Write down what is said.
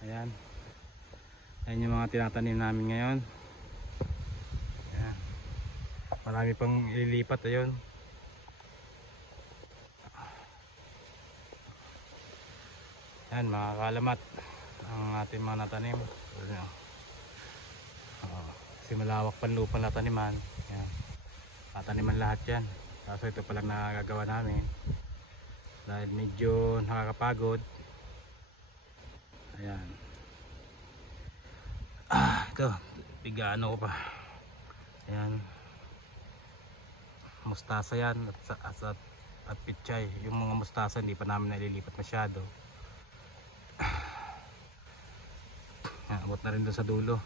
Ayan. Ayan yung mga tinatanim namin ngayon. Ayan. Marami pang ililipat. Ayun. Ayan mga kalamat ang ating mga natanim. Kasi malawak pang lupa na taniman. Ayan. Tataniman lahat yan. Kaso ito palang nagagawa namin dahil medyo nakakapagod. Ayan. Ito bigano ko pa. Ayan, mustasa yan at pichay. Yung mga mustasa hindi pa namin nalilipat masyado. Ayan, abot na rin doon sa dulo.